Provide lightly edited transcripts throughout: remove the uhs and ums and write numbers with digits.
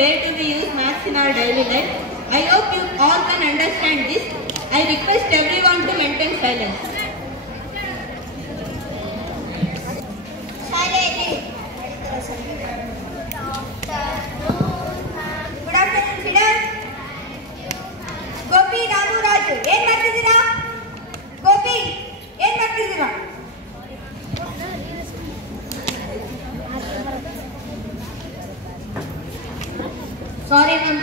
way to we use maths in our daily life. I hope you all can understand this. I request everyone to maintain silence. Good afternoon, children. Gopi, Ramu, Raju, ಏನು ಮಾಡ್ತಿದ್ದೀರಾ? ಗೋಪಿ, ಏನು ಮಾಡ್ತಿದ್ದೀರಾ? Sorry, ma'am.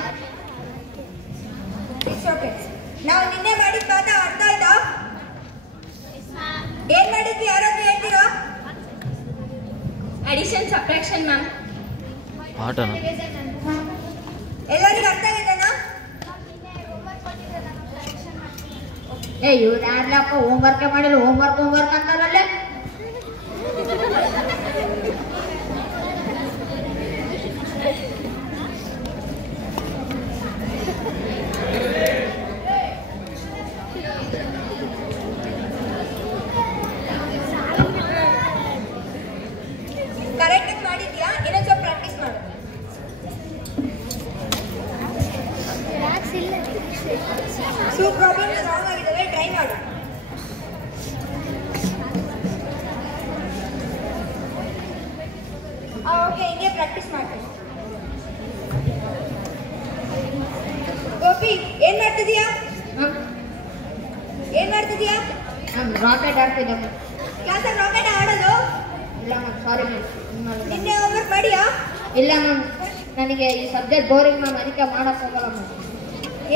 It's okay. ನಾವು ನಿನ್ನೆ ಮಾಡಿದ ಪಾಠ ಅರ್ಥ ಆಯ್ತಾ? ಏನು ಮಾಡಿದ್ವಿ ಯಾರಾದ್ರೂ ಹೇಳ್ತೀರಾ? Addition, subtraction, ma'am. ಎಲ್ಲರಿಗೂ ಅರ್ಥ ಆಗಿದೆನಾ? ಇವ್ರು ಯಾರ್ಲಪ್ಪ ಹೋಮ್ವರ್ಕ್ ಮಾಡಿಲ್ಲ, ಹೋಮ್ವರ್ಕ್ ಅಂತಾರಲ್ಲೇ. ಕರೆಕ್ಟ್ ಮಾಡಿದ್ಯಾ? ಇನ್ನೊಂದು ಸ್ವಲ್ಪ ಪ್ರಾಕ್ಟೀಸ್ ಮಾಡು. ಪ್ರಾಬ್ಲಮ್ ಸ್ಟ್ರಾಂಗ್ ಆಗಿದ್ದಾವೆ, ಟ್ರೈ ಮಾಡು. ಓಕೆ, ಹಿಂಗೆ ಪ್ರಾಕ್ಟೀಸ್ ಮಾಡ್ತೀನಿ. ಗೋಪಿ, ಏನ್ ಮಾಡ್ತಿದೀಯಾ? ಏನ್ ಮಾಡ್ತಿದೀಯಾ? ರಾಕೆಟ್ ಆಡ್ತಿದ್ದೆ. ಕ್ಲಾಸಲ್ಲಿ ರಾಕೆಟ್ ಆಡೋದು? ಇಲ್ಲ ಮ್ಯಾಮ್, ಸಾರಿ ಮ್ಯಾಮ್. ನಿನ್ನೆ ಹೋಮ್ವರ್ಕ್ ಮಾಡಿಯಾ? ಇಲ್ಲ ಮ್ಯಾಮ್, ನನಗೆ ಈ ಸಬ್ಜೆಕ್ಟ್ ಬೋರಿಂಗ್ ಮ್ಯಾಮ್, ಅದಕ್ಕೆ ಮಾಡಕ್ ಹೋಗಲ್ಲ ಮ್ಯಾಮ್.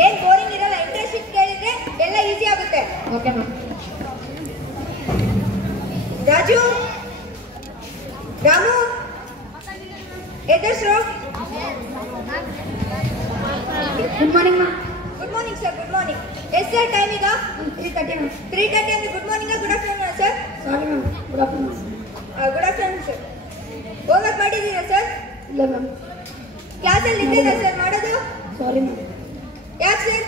ಏನ್ ಬೋರಿಂಗ್ ಇರಲ್ಲ, ಇಂಟ್ರೆಸ್ಟ್ ಇಟ್ಟು ಕೇಳಿದ್ರೆ ಎಲ್ಲ ಈಸಿ ಆಗುತ್ತೆ. Okay ma'am. ರಾಜು, ರಾಮು, ಎದುರ್ಸ್ರು. Good morning ma'am. Good morning sir, good morning. ಎಷ್ಟು ಸರ್ ಟೈಮ್ ಈಗ? 3:30 ಮ್ಯಾಮ್. 3:30 ಅಂದ್ರೆ good morning, good afternoon sir? Sorry ma'am, good afternoon. Good afternoon sir. Homework ಮಾಡಿದ್ದೀರಾ ಸರ್? ಇಲ್ಲ ಮ್ಯಾಮ್. ಕ್ಲಾಸಲ್ಲಿ ಇದ್ದೀರಾ ಸರ್ ಮಾಡೋದು? Sorry ma'am. ಯಾಕೆ ಸರ್?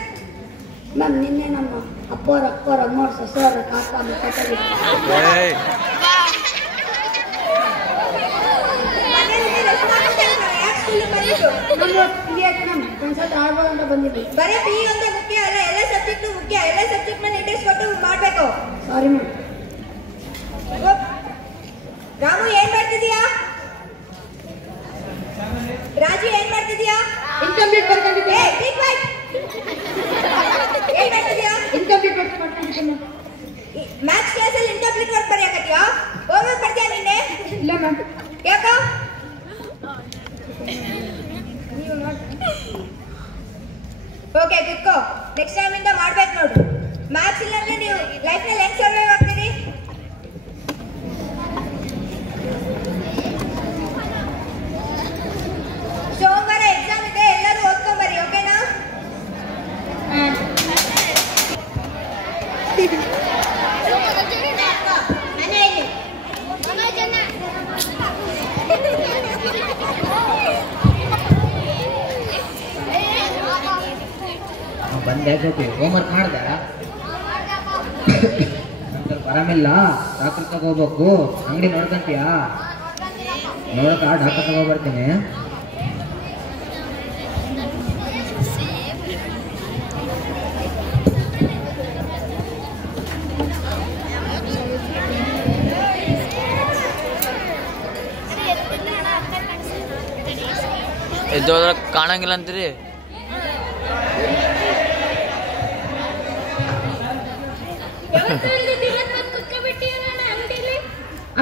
ಮ್ಯಾಮ್, ನಿನ್ನೆ ನಮ್ಮ ಅಪ್ಪವ್ರ ಅಮ್ಮವ್ರ ಸೊಸೆಯವ್ರ ಕಾಕ ಮುಖಾಗಿತ್ತು. ಆಡ್ಬೋದು ಅಂತ ಬಂದಿದ್ವಿ. ಬರೀ ಪಿ ಒಂದೇ ಮುಖ್ಯ ಅಲ್ಲ, ಎಲ್ಲ ಸಬ್ಜೆಕ್ಟ್ ಮುಖ್ಯ. ಎಲ್ಲ ಸಬ್ಜೆಕ್ಟ್ ಮೇಲೆ ಇಂಟ್ರೆಸ್ಟ್ ಕೊಟ್ಟು ಮಾಡಬೇಕು. Sorry ma'am. ರಾಮು, ಏನ್ ಮಾಡ್ತಿದೀಯಾ? ರಾಜು, ಏನ್ ಮಾಡ್ತಿದೀಯಾ? ಇನ್ಕಂಪ್ಲೀಟ್ ಬರ್ಕೊಂಡಿದ್ದೆ. ಏನ್ ಮಾಡ್ತಿದೀಯಾ? ಇನ್ಕಂಪ್ಲೀಟ್ ಬರ್ಕೊಂಡಿದ್ದೆ. ಮ್ಯಾಥ್ಸ್ ಕ್ಲಾಸಲ್ಲಿ ಇನ್ಕಂಪ್ಲೀಟ್ ವರ್ಕ್ ಬರೆಯಕತ್ತೀಯಾ? ಹೋಮ್ವರ್ಕ್ ಬರ್ತೀಯಾ ನಿನ್ನೆ? ಇಲ್ಲ ಮ್ಯಾಮ್. ಯಾಕ? ಓಕೆ, ಕುತ್ಕೋ. ನೆಕ್ಸ್ಟ್ ಟೈಮ್ ಇಂದ ಮಾಡ್ಬೇಕು ನೋಡು. ಮ್ಯಾಥ್ಸ್ ಇಲ್ಲ ಅಂದ್ರೆ ನೀವು ಲೈಫ್ ನಲ್ಲಿ ಹೆಂಗ್ ಸರ್ವೈವ್ ಆಗ್ತೀರಿ? ಸೋಮವಾರ ಎಕ್ಸಾಮ್ ಇದೆ, ಎಲ್ಲರೂ ಓದ್ಕೊಂಬರಿ. ಓಕೆನಾ? ಬಂದೆ ಗೋಪಿ, ಹೋಮ್ವರ್ಕ್ ಮಾಡ್ದ? ಸ್ವಲ್ಪ ಆರಾಮಿಲ್ಲ, ಡಾಕ್ಟರ್ ತಗೋಬೇಕು. ಅಂಗಡಿ ನೋಡ್ಕೊಂತೀಯಾ? ನೋಡಕ ಡಾಕ್ಟರ್ ತಗೋಬರ್ತೀನಿ. ಎದ್ದೋದ್ರಾಗ ಕಾಣಂಗಿಲ್ಲ ಅಂತೀರಿ?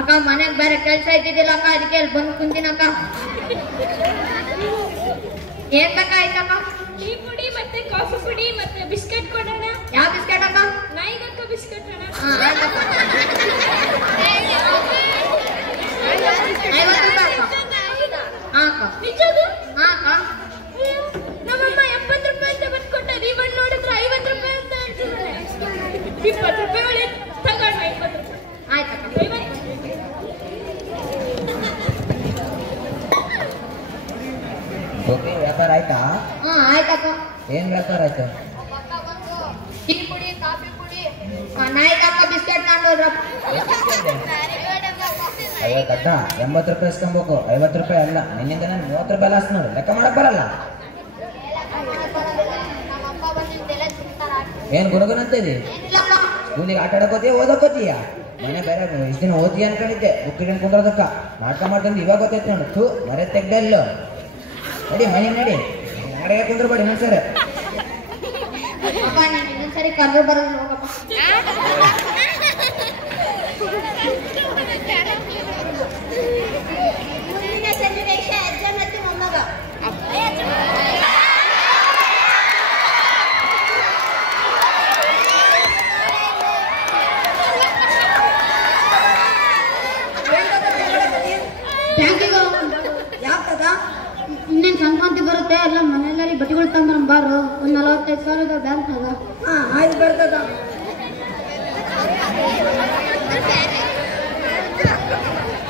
ಅಕ್ಕ, ಮನೆಗೆ ಬೇರೆ ಕೆಲಸ ಇದ್ದಿದ್ದಿಲ್ಲ ಅಕ್ಕ, ಅದಕ್ಕೆ ಅಲ್ಲಿ ಬಂದು ಕುಂತಿನಕ್ಕ. ಏನ್ ಬೇಕಾಯ್ತಕ್ಕ? ಟೀ ಪುಡಿ ಮತ್ತೆ ಕಾಫಿ ಪುಡಿ ಮತ್ತೆ ಬಿಸ್ಕೆಟ್ ಕೊಡೋಣ. ಯಾವ ಬಿಸ್ಕೆಟ್ ಅಕ್ಕ? ನಾಯಿಗಕ್ಕ ಬಿಸ್ಕೆಟ್ ಅಣ್ಣ. 50 ರೂಪಾಯಿ ಅಕ್ಕ. ಹಾ ಅಕ್ಕ. ನಿಜದು? ಹಾ ಅಕ್ಕ. ನಮ್ಮಮ್ಮ 70 ರೂಪಾಯಿ ಅಂತ ಬರ್ಕೊಟ್ಟಾರೆ. ಇವನ್ ನೋಡಿದ್ರೆ 50 ರೂಪಾಯಿ ಅಂತ ಹೇಳ್ತಿದ್ದಾನೆ. 20 ರೂಪಾಯಿ ಒಳ್ಳೆ ತಗೊಂಡ. 20 ರೂಪಾಯಿ ಆಯ್ತಕ್ಕ. ಗೋಪಿ, ವ್ಯಾಪಾರ ಆಯ್ತಾ? ಹಾ ಆಯ್ತಕ್ಕ. ಏನ್ ವ್ಯಾಪಾರ ಆಯ್ತು? ಟೀ ಪುಡಿ, ಕಾಫಿ ಪುಡಿ, ನಾಯಿಗಕ್ಕ ಬಿಸ್ಕೆಟ್ ತಗೊಂಡೋದ್ರ. ಅಯ್ಯೋ ಕಟ್ಟ 80 ರೂಪಾಯಿ ಇಸ್ಕೊಬೇಕು, 50 ರೂಪಾಯಿ ಅಲ್ಲ. ನಿನ್ನಿಂದ ನಾನು 30 ರೂಪಾಯಿ ಲಾಸ್ ನೋಡು, ಲೆಕ್ಕ ಮಾಡಕ್ ಬರಲ್ಲ. ಏನ್ ಗುಣಗುಣಂತಿದಿ? ಸ್ಕೂಲಿಗೆ ಆಟ ಆಡಕೋತೀಯ ಓದಕೋತೀಯ? ಮನೆ ಬೇರೆ ಇಷ್ಟು ದಿನ ಓದಿ ಅನ್ಕೊಂಡಿದ್ದೆ, ಬುಕ್ ಇಟ್ಕೊಂಡು ಕುಂದ್ರೋದಕ್ಕ ನಾಟಕ ಮಾಡ್ಕೊಂಡು ಇವಾಗ ಗೊತ್ತೈತೆ ನೋಡು. ಥೂ ಮರೆ ತೆಗ್ದೆಲ್ಲೋ ನಡಿ ಮನೆ ನಡಿ, ನಾಡಿಗೆ ಕುಂದ್ರಬೇಡಿ ಸರ್. ಇನ್ನೊಂದ್ಸರಿ ಕರ್ದು ಬರೋದು ಹೋಗಪ್ಪ. ಮುಂದಿನ ಸನ್ನಿವೇಶ ಅಜ್ಜ ಮತ್ತು ಮೊಮ್ಮಗ. ಬ್ಯಾಂಕಿಗೆ ಯಾಕದ ಇನ್ನೇನು ಸಂಕ್ರಾಂತಿ ಬರುತ್ತೆ, ಎಲ್ಲ ಮನೆಯಲ್ಲಿ ಬಟ್ಟೆಗಳು ತಂದ್ರೆ ಬಾರು. ಒಂದು 45 ಸಾವಿರದ ಬ್ಯಾಂಕ್ನಾಗ. ಹಾಂ ಆಯ್ತು ಬರ್ತದ.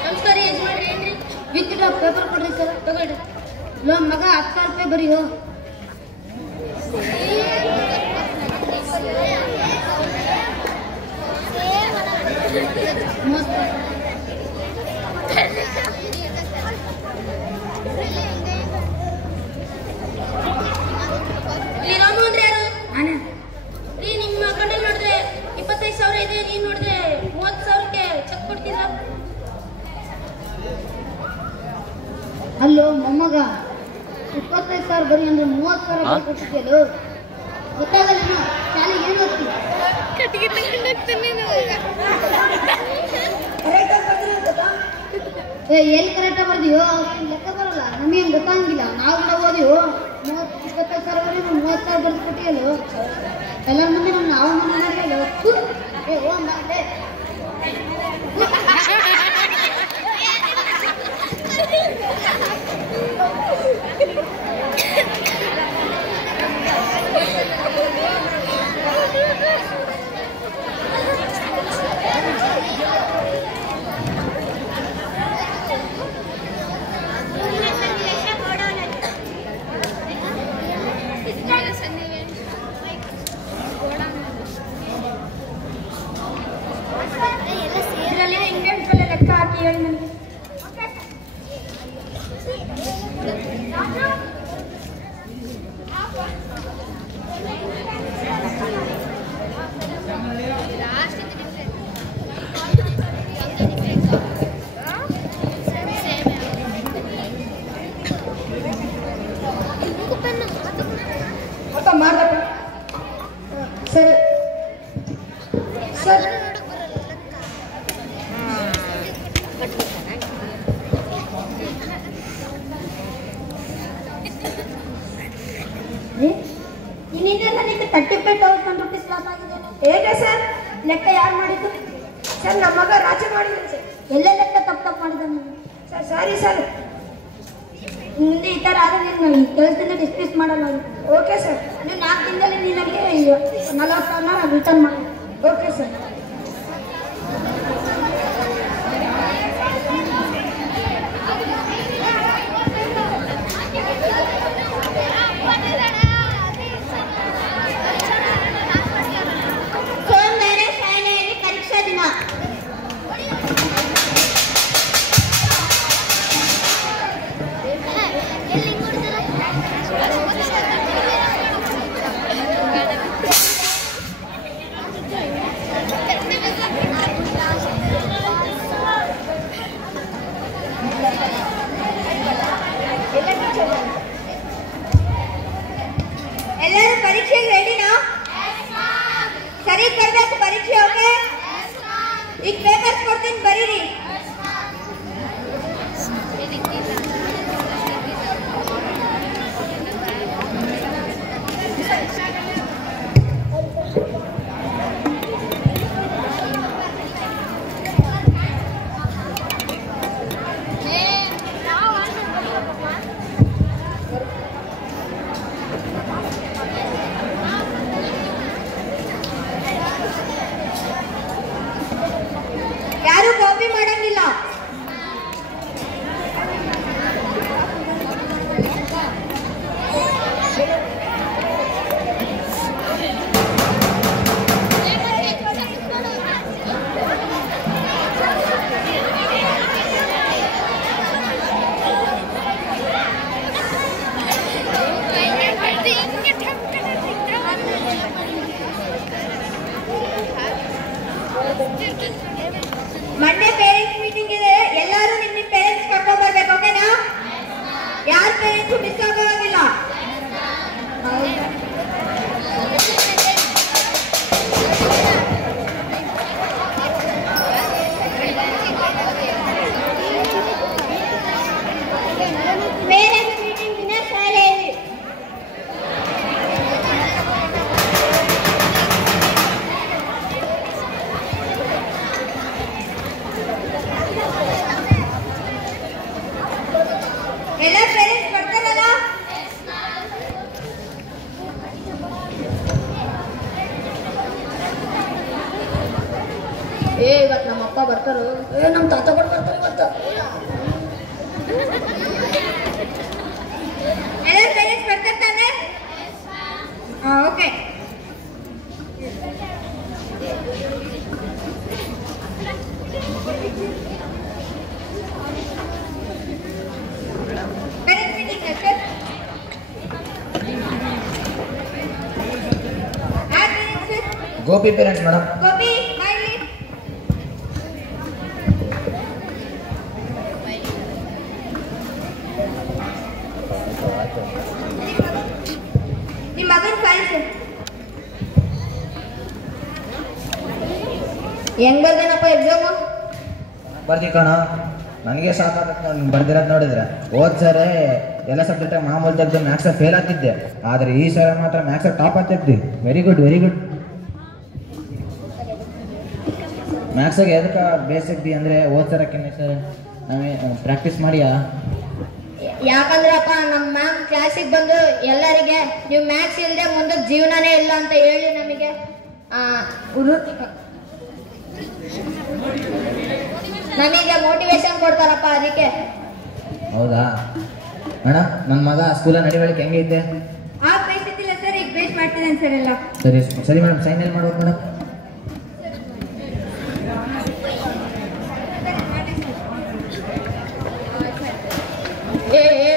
ನಮಸ್ಕಾರ ಯಜಮಾನ್ರಿ. ಏನ್ರಿ ವಿತ್ ಡ್ರಾಪ್ ಪೇಪರ್ ಕೊಡ್ರಿ ಸರ್, ತಗೊಳ್ರಿ. ಲೋನ್ ಮಗ 10,000 ರೂಪಾಯಿ ಬರೀ ಹೋ. ರಾಮು ಅಂದ್ರೆ ಯಾರು? ನಾನೇ. ರೀ ನಿಮ್ಮ ಅಕೌಂಟಲ್ಲಿ ನೋಡಿದ್ರೆ 25,000 ಇದೆ, ನೀನ್ ನೋಡಿದ್ರೆ 30,000ಕ್ಕೆ ಚೆಕ್ ಕೊಡ್ತೀರಾ? ಅಲ್ಲೋ ಮೊಮ್ಮಗ, 25,000 ಬರೀ ಅಂದ್ರೆ 30,000 ಬರೀ ಕೊಟ್ಟಿದ್ಯಲ್ಲೋ, ಗೊತ್ತಾಗಲ್ಲ. ಶಾಲೆಗೆ ಏನು ಹೋಗ್ತೀವಿ? ಎಲ್ಲಿ ಕರೆಕ್ಟಾಗಿ ಬರ್ದೀವೋ ಲೆಕ್ಕ ಬರಲ್ಲ, ನಮಗೇನು ಗೊತ್ತಾಗಿಲ್ಲ. ನಾವು ಕೂಡ ಓದಿವು 25,000 ಬರೀ 30,000 ಬರೆದು ಕೊಟ್ಟಿಯಲ್ಲೋ. ಎಲ್ಲರ ಮುಂದೆ ನಾವು ಮನೆಯಲ್ಲೋ ಓ ಅಂದೆ. ಇದರಲ್ಲಿ ಇಂಡಿಯನ್ಸಲ್ಲಿ ಲೆಕ್ಕ ಹಾಕಿ ಹೇಳಿ ನನಗೆ. ಅಪ್ಪ ಮಾಡ್ದಪ್ಪ. ಸರಿ ಸರ್. ಇನ್ನಿಂದ ನನಗೆ 35,000 ರೂಪೀಸ್ ಲಾಸ್ ಆಗಿದೆ. ಹೇಗೆ ಸರ್? ಲೆಕ್ಕ ಯಾರು ಮಾಡಿದ್ದು? ಸರ್ ನಮ್ಮ ಮಗ ರಾಜ ಮಾಡಿದ್ದಾನೆ ಸರ್. ಎಲ್ಲ ಲೆಕ್ಕ ತಪ್ಪು ಮಾಡಿದ್ದಾನೆ. Sir sorry sir. ಮುಂದೆ ಈ ಥರ ಆದರೆ ನೀನು ಕೆಲಸದಿಂದ ಡಿಸ್ಮಿಸ್ ಮಾಡಲ್ಲ. Okay sir. ನೀನು 4 ದಿನದಲ್ಲಿ ನಿನಗೆ 40,000 ರಿಟರ್ನ್ ಮಾಡಿ. Okay sir. ಸೋಮವಾರ ಶಾಲೆಯಲ್ಲಿ ಪರೀಕ್ಷಾ ದಿನ. ಇವತ್ತು ನಮ್ಮ ಅಪ್ಪ ಬರ್ತಾರೋ ನಮ್ಮ ತಾತ ಕೂಡ ಬರ್ತಾರೆ ಇವತ್ತು. ಎಲ್ಲ ಪೇರೆಂಟ್ಸ್ ಬರ್ತಾರೆ ತಾನೆ? Okay. Parents meeting sir. Gopi parents madam. Gopi ಮಾಡಿ. ನಿಮ್ಮ ಮಗನ ಫೈಲ್ ಸರ್. ಹೆಂಗ್ ಬರ್ದೇನಪ್ಪ ಎಕ್ಸಾಮು? ಬರ್ದಿ ಕಣ, ನನಗೆ ಸಾಕಾಗತ್ತೆ ನಾನು ಬರ್ದಿರೋದು ನೋಡಿದ್ರೆ. ಹೋದ್ ಸರಿ ಎಲ್ಲ ಸಬ್ಜೆಕ್ಟ್ ಮಾಮೂಲು ತೆಗೆದು ಮ್ಯಾಥ್ಸ್ ಫೇಲ್ ಆಗ್ತಿದ್ದೆ, ಆದರೆ ಈ ಸರಿ ಮಾತ್ರ ಮ್ಯಾಥ್ಸ್ ಟಾಪ್ ಆಗ್ತಿದ್ದಿ. Very good very good. ಮ್ಯಾಥ್ಸಿಗೆ ಎದಕ್ಕೆ ಬೇಸಿಕ್ದಿ ಅಂದರೆ ಹೋದ್ ಸರಕ್ಕಿನ್ನ ಸರ್ ಪ್ರಾಕ್ಟೀಸ್ ಮಾಡಿಯಾ? ಯಾಕಂದ್ರೆ ಅಪ್ಪ ನಮ್ಮ ಮ್ಯಾಮ್ ಕ್ಲಾಸಿಗೆ ಬಂದು ಎಲ್ಲರಿಗೆ ನೀವು ಮ್ಯಾಥ್ಸ್ ಇಲ್ಲದೆ ಮುಂದೆ ಜೀವನನೇ ಇಲ್ಲ ಅಂತ ಹೇಳಿ ನಮಗೆ ಮೋಟಿವೇಶನ್ ಕೊಡ್ತಾರಪ್ಪ. ಅದಕ್ಕೆ ಹೌದಾ ಮೇಡಮ್, ನನ್ನ ಮಗ ಸ್ಕೂಲಲ್ಲಿ ನಡವಳಿಕೆ ಹೆಂಗೆ ಐತೆ? ಆ ಬೇಯಿಸ್ತಿಲ್ಲ ಸರ್, ಈಗ ಬೇಸ್ ಮಾಡ್ತಿದ್ದೇನೆ ಸರ್ ಎಲ್ಲ. ಸರಿ ಸರಿ ಮೇಡಮ್, ಸೈನ್ ಎಲ್ಲಿ ಮಾಡ್ಬೇಕು ಮೇಡಮ್?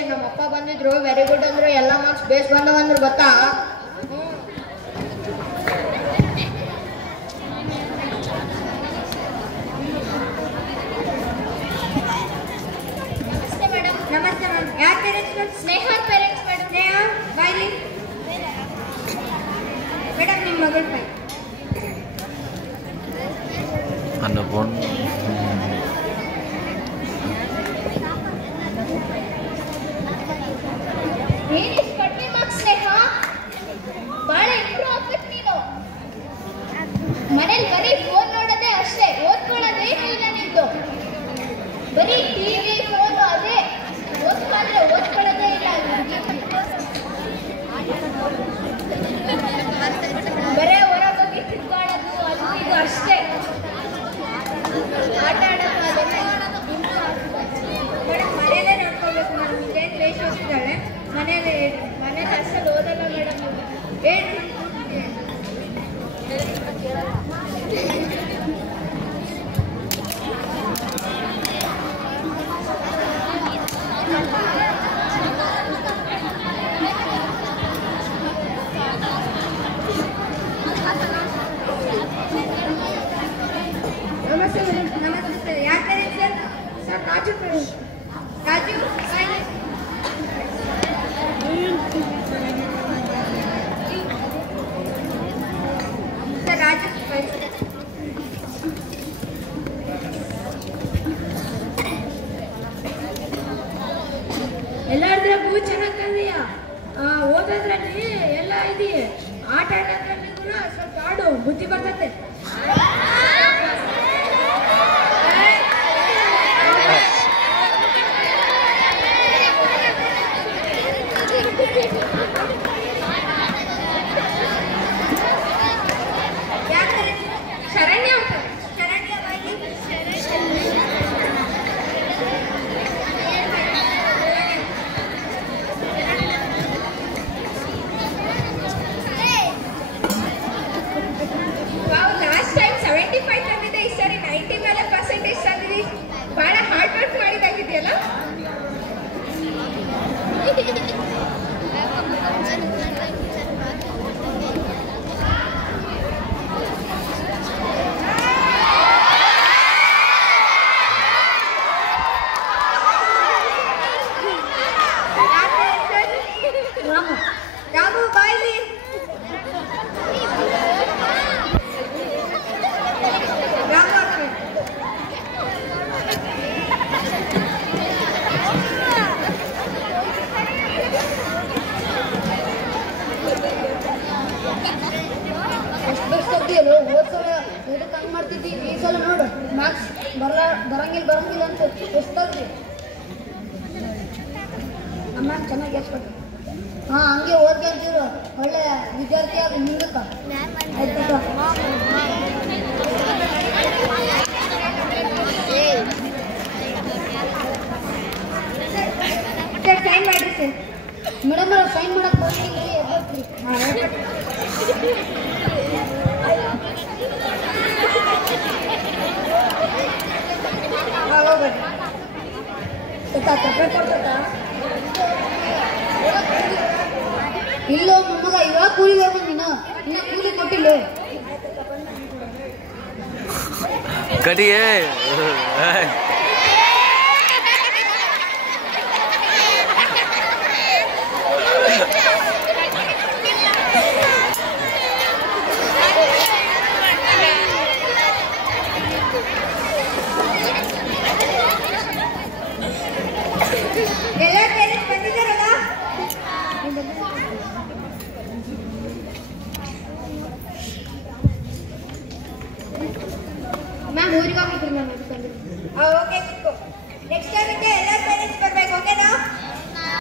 ನಮ್ಮಪ್ಪ ಬಂದಿದ್ರು, ವೆರಿ ಗುಡ್ ಅಂದ್ರು, ಎಲ್ಲ ಮಾರ್ಕ್ಸ್ ಬೇಸ್ ಬಂದವಂದ್ರು ಗೊತ್ತಾ? ನಮಸ್ತೆ ಮೇಡಮ್. ನಮಸ್ತೆ ಮ್ಯಾಮ್. ಯಾರ ಪೇರೆಂಟ್ಸ್ ಮ್ಯಾಮ್? ಸ್ನೇಹ ಪೇರೆಂಟ್ಸ್ ಮೇಡಮ್. ಸ್ನೇಹ ಬಾಯ್ಲಿ. ಮೇಡಮ್ ನಿಮ್ಮ ಮಗಳ ಫೈಲ್. ಏನಿಷ್ಟು ಕಡಿಮೆ ಮಾರ್ಕ್ಸ್ ಸ್ನೇಹ? ಬಹಳ ಇಂಪ್ರೂವ್ ಆಗ್ಬೇಕು ನೀನು. ಮನೇಲಿ ಬರೀ ಫೋನ್ ನೋಡೋದೇ ಅಷ್ಟೇ, ಓದ್ಕೊಳ್ಳೋದೇನೂ ಇಲ್ಲ ನಿಂದು. ಬರೀ ಟಿವಿ ಫೋನ್ ಅದೇ, ಓದ್ಕೊಳ್ಳೋದೇ ಇಲ್ಲ. ಬರೇ ಹೊರಗೆ ಹೋಗಿ ತಿಳ್ಕೊಳ್ಳೋದು ಅದು ಇದು ಅಷ್ಟೇ. ಆಟ ಆಡೋದು ಅದೆಲ್ಲ ಮೇಡಮ್ ಮನೆಯಲ್ಲೇ ನೋಡ್ಕೋಬೇಕು ಮೇಡಮ್. ಇದೇನು ಬೇಸ್ ಹೋಗ್ತಿದ್ದಾಳೆ ಮನೇಲಿ ಅಷ್ಟಲ್ಲಿ ಓದಲ್ಲ ಮೇಡಮ್. ಏನು ನಮಸ್ತೆ ಮೇಡಮ್. ನಮಸ್ತೆ ಸರ್. ಯಾರ parents sir? Sir Raju parents. Raju ಬಾಯ್ಲಿ. ಸರ್ ರಾಜು ಬಾಯ್ಲಿ. ಎಲ್ಲಾದ್ರಾಗೂ ಚೆನ್ನಾಗಿ ಕಲಿಯ, ಓದೋದ್ರಲ್ಲಿ ಎಲ್ಲ ಇದೆಯೇ, ಆಟ ಆಡೋದ್ರಲ್ಲಿ ಕೂಡ ಸ್ವಲ್ಪ ಆಡು, ಬುದ್ಧಿ ಬರ್ತತೆ. ಯಾರ ಪೇರೆಂಟ್ಸ್? ಶರಣ್ಯ ಅಂತ. ಶರಣ್ಯ ಬಾಯ್ಲಿ. ಲಾಸ್ಟ್ ಟೈಮ್ 75 ತಂದಿದ್ದೆ, ಈ ಸರಿ 90 ಮೇಲೆ ಪರ್ಸೆಂಟೇಜ್ ತಂದಿದ್ದಿ. ಬಹಳ ಹಾರ್ಡ್ ವರ್ಕ್ ಮಾಡಿದಾಗಿದೆಯಲ್ಲ. ರಾಮು ಬಾಯ್ಲಿ. ರಾಮು ಅವ್ರ ಪೇರೆಂಟ್ಸ್. ಎಷ್ಟು ಬೆಸ್ಟ್ ಆಗ್ತೀಯಲ್ಲ, ಹೋದ್ ಸಲ ಎದಕ್ಕೆ ಹಂಗೆ ಮಾಡ್ತಿದ್ದಿ, ಈ ಸಲ ನೋಡು ಮಾರ್ಕ್ಸ್ ಬರಂಗಿಲ್ಲ ಅಂತ ಎಷ್ಟಾಗ್ರಿ. ಅಮ್ಮ ಚೆನ್ನಾಗಿ ಎಷ್ಟ್ಕೊಟ್ಟು. ಹಂಗೆ ಓದ್ಕೊಂತಿರು, ಒಳ್ಳೆ ವಿದ್ಯಾರ್ಥಿ ಆಗಿ ಮುಂದಕ್ಕೆ ಆಯ್ತು. 10 ರೂಪಾಯಿ ಕೊಡ್ತದ ಇಲ್ಲೋ ಮೊಮ್ಮಗ ಇವಾಗ ಕೂಲಿಗೆ ಹೋಗ್ಬಂದು ನೀನು ಇನ್ನ ಕೂಲಿ ಕೊಟ್ಟಿಲ್ಲ ಕಡಿಯೇ ಎಲ್ಲ ಪೇರೆಂಟ್ಸ್ ಬಂದಿದ್ದಾರಲ್ಲ ಮ್ಯಾಮ್ ಊರಿಗೆ ಹೋಗ್ಬಿಟ್ರಿ ಮ್ಯಾಮ್